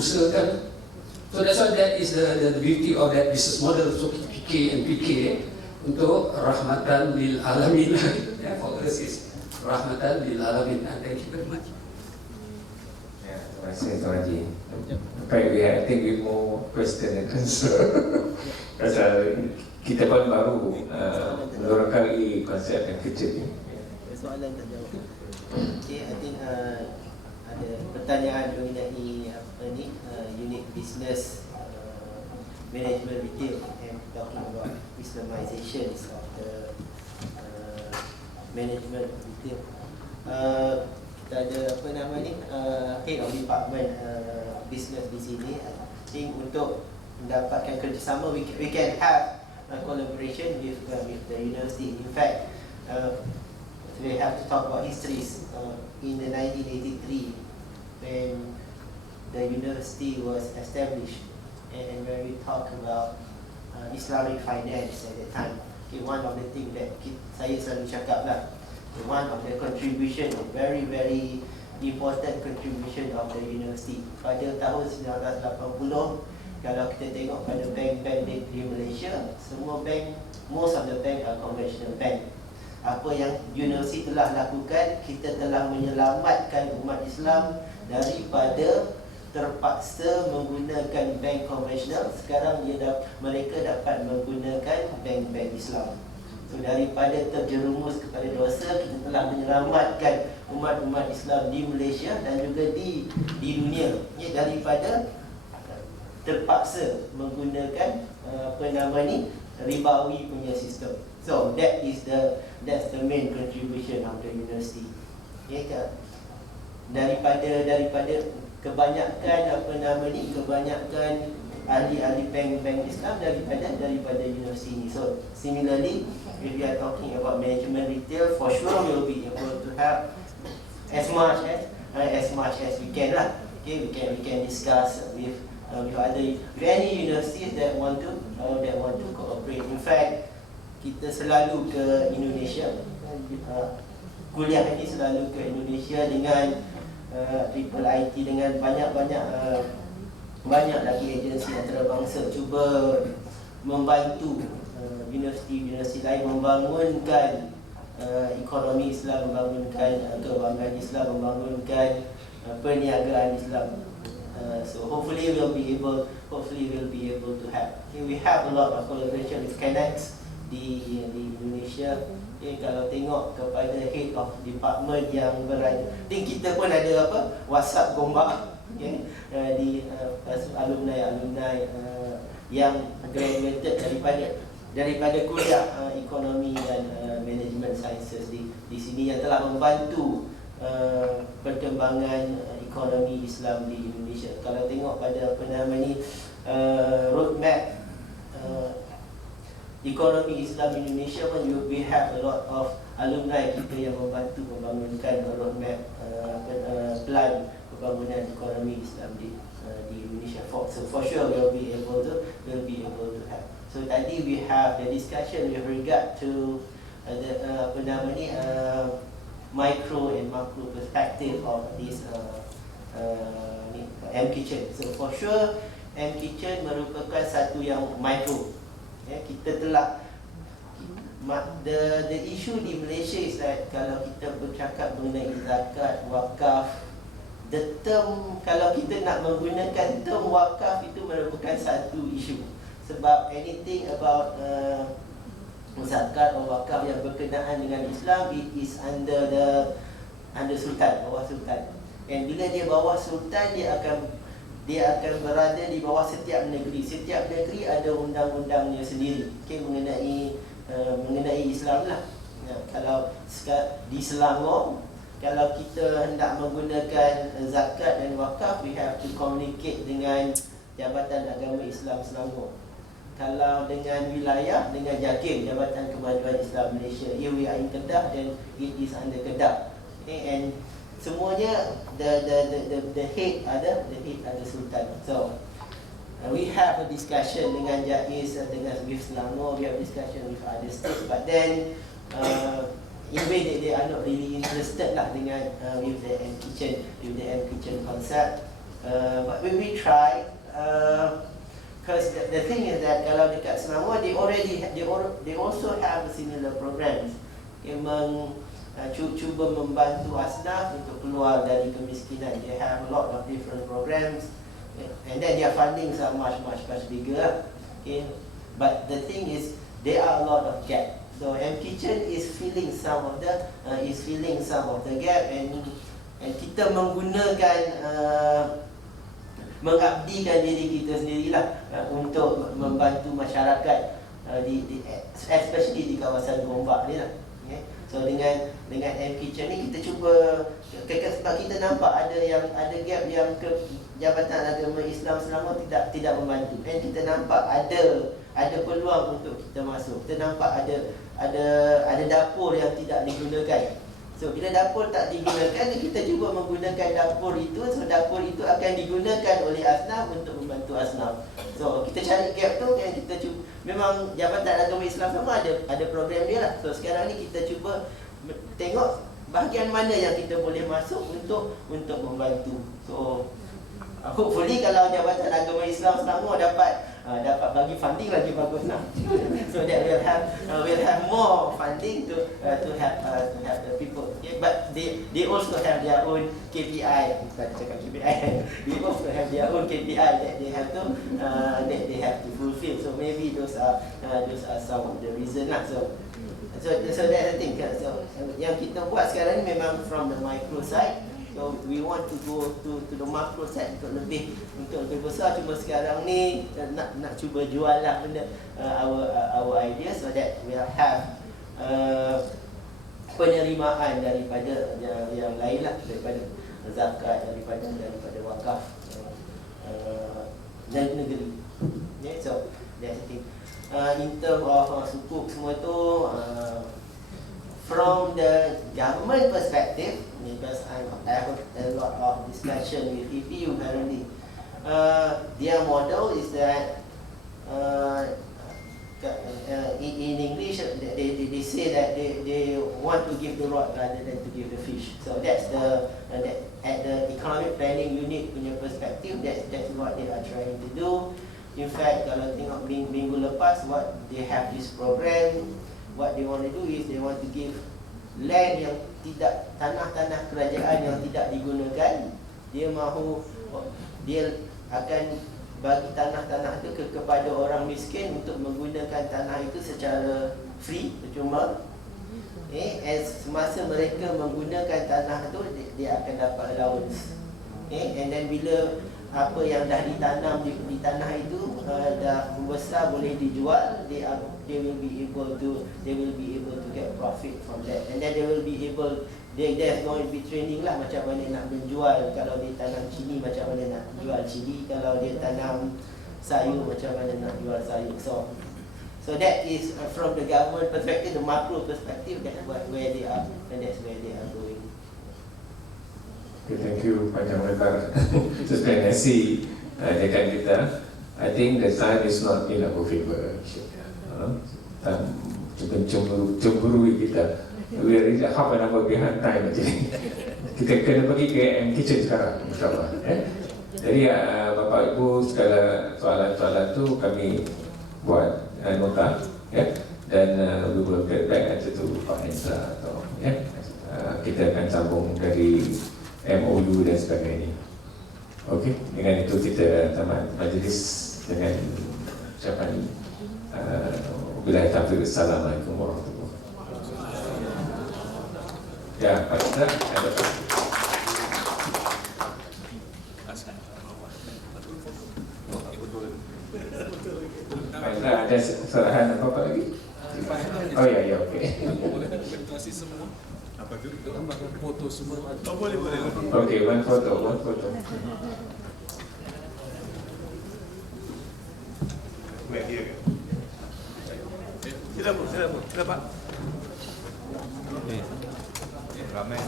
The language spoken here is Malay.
usahakan. So that's why that is the beauty of that business model. So PK and PK untuk rahmatan lil alamin. For us is rahmatan lil alamin. Thank you very much. Terima kasih Tuan Haji. Baik, I think we more question and answer. Pasal kita pun baru mendorong kali konsep yang kecil ni. Soalan tak jawab. Okay, I think ada pertanyaan mengenai apa ni unit business management retail and talking about Islamization of the management retail. Kita ada apa nama ni head of department business di sini. I think untuk mendapatkan kerjasama we can have a collaboration with the university. In fact, we have to talk about histories. In the 1983, when the university was established, and when we talk about Islamic finance at that time, okay, one of the things that saya selalu cakap lah, one of the contribution, very very important contribution of the university pada tahun 1980. Kalau kita tengok pada bank-bank di Malaysia, semua bank, most of the bank are conventional bank. Apa yang universiti telah lakukan, kita telah menyelamatkan umat Islam daripada terpaksa menggunakan bank konvensional. Sekarang mereka dapat menggunakan bank-bank Islam. So daripada terjerumus kepada dosa, kita telah menyelamatkan umat-umat Islam di Malaysia dan juga di dunia, ya, daripada terpaksa menggunakan apa nama ni, ribawi punya sistem. So that's the main contribution of the university. Okay, daripada kebanyakan apa nama ni, kebanyakan ahli-ahli bank Islam daripada universiti ini. So similarly, if we are talking about management retail, for sure we will be able to have as much as we can lah. Okay, we can discuss with any universities that want to cooperate. In fact, kita selalu ke Indonesia, kuliah ini selalu ke Indonesia dengan Triple IT, dengan banyak lagi agensi antarabangsa cuba membantu universiti lain membangunkan ekonomi Islam, membangunkan kewangan Islam, membangunkan perniagaan Islam. So hopefully we'll be able to have. Okay, we have a lot of collaboration with Canex di Indonesia. Okay, kalau tengok kepada head of department yang berada, kita pun ada WhatsApp gombak, okay, di alumni yang graduated daripada kuliah ekonomi dan management sciences di sini, yang telah membantu perkembangan ekonomi Islam di Indonesia. Kalau tengok pada apa nama ni, roadmap ekonomi Islam di Indonesia pun, we have a lot of alumni kita yang membantu membangunkan roadmap plan pembangunan ekonomi Islam di Indonesia. So for sure we'll be able to have. So tadi we have the discussion with regard to the apa nama ni, micro and macro perspective of this M-Kitchen. So for sure M-Kitchen merupakan satu yang micro. Kita telah the issue di Malaysia is that kalau kita bercakap mengenai zakat, wakaf, the term, kalau kita nak menggunakan term wakaf itu merupakan satu isu. Sebab anything about zakat atau wakaf yang berkenaan dengan Islam, it is under sultan, bawah sultan. Dan bila dia bawah sultan, dia akan berada di bawah setiap negeri. Setiap negeri ada undang-undangnya sendiri, okay, mengenai Islam lah. Kalau di Selangor, kalau kita hendak menggunakan zakat dan wakaf, we have to communicate dengan Jabatan Agama Islam Selangor. Kalau dengan wilayah, dengan JAKIM, Jabatan Kemajuan Islam Malaysia, here we are in Kedah, then it is under Kedah. Okay, and semuanya the head ada sultan. So we have a discussion dengan JAIS, dengan Selangor, we have discussion with other states, but then in a way they are not really interested lah dengan with the M-Kitchen concept. But we try. Because the thing is that kalau dekat Selangor, they also have similar programs yang cuba membantu asnaf untuk keluar dari kemiskinan. They have a lot of different programs, and then their fundings are much bigger. Okay, but the thing is there are a lot of gap. So M-Kitchen is filling some of the gap, and kita menggunakan mengabdikan diri kita sendirilah untuk membantu masyarakat especially di kawasan Gombak ni lah. Okay. So dengan M-Kitchen ni kita cuba, sebab kita nampak ada gap yang Jabatan Agama Islam Selangor tidak membantu, dan kita nampak ada peluang untuk kita masuk. Kita nampak ada dapur yang tidak digunakan. So bila dapur tak digunakan, kita cuba menggunakan dapur itu. So dapur itu akan digunakan oleh asnaf untuk membantu asnaf. So kita cari gap tu, dan kita cuba, memang Jabatan Agama Islam sama ada program dia lah. So sekarang ni kita cuba tengok bahagian mana yang kita boleh masuk untuk membantu. So hopefully kalau Jabatan Agama Islam Selangor dapat bagi funding lagi bagus lah. So that we'll have more funding to help the people. Okay? But they also have their own KPI. Bukan cakap KPI. They also have their own KPI that they have to fulfill. So maybe those are some of the reason lah. So that's the thing. So yang kita buat sekarang ni memang from the micro side. So we want to go to the macro side untuk lebih besar. Cuma sekarang ni nak cuba jual lah benda our idea, so that we'll have penerimaan daripada yang lain lah, daripada zakat, daripada wakaf dan negeri. Yeah, so that's the thing. In term of sukuk semua tu, from the government perspective, because I have a lot of discussion with EPU currently, their model is that in English they say that they want to give the rod rather than to give the fish. So that's at the economic planning unit punya perspective, that's what they are trying to do. In fact, kalau tengok minggu lepas, what they have this program, what they want to do is they want to give land yang tidak, tanah kerajaan yang tidak digunakan. Dia akan bagi tanah itu kepada orang miskin untuk menggunakan tanah itu secara free, percuma. Semasa mereka menggunakan tanah itu, dia akan dapat allowance. And then bila apa yang dah ditanam di tanah itu dah membesar, boleh dijual, they will be able to get profit from that, and then there's going to be training lah macam mana nak menjual. Kalau dia tanam cili, macam mana nak jual cili. Kalau dia tanam sayur, macam mana nak jual sayur. So that is from the government perspective, the macro perspective. That's where they are, and that's where they are going. Okay, thank you panjang lebar explanasi dekat kita. I think the time is not in our favor. Cemburui kita. We are half an hour behind time actually. Kita kena pergi ke M-Kitchen sekarang, insyaAllah. Jadi Bapak Ibu, segala soalan-soalan tu kami buat nota, dan we will get back to Pak Hendra atau kita akan sambung dari MOU dan sebagainya. Okey, dengan itu kita tamat majlis dengan ucapan wabillahi taufiq. Assalamualaikum warahmatullahi wabarakatuh. Ya, Pak Hendra ada Pak Hendra ada sarahan apa lagi? Oh ya, okey. Semua apa tu? Gambarkan foto semua. Oh, boleh. Okey, one photo. Sila Pak. Ramai.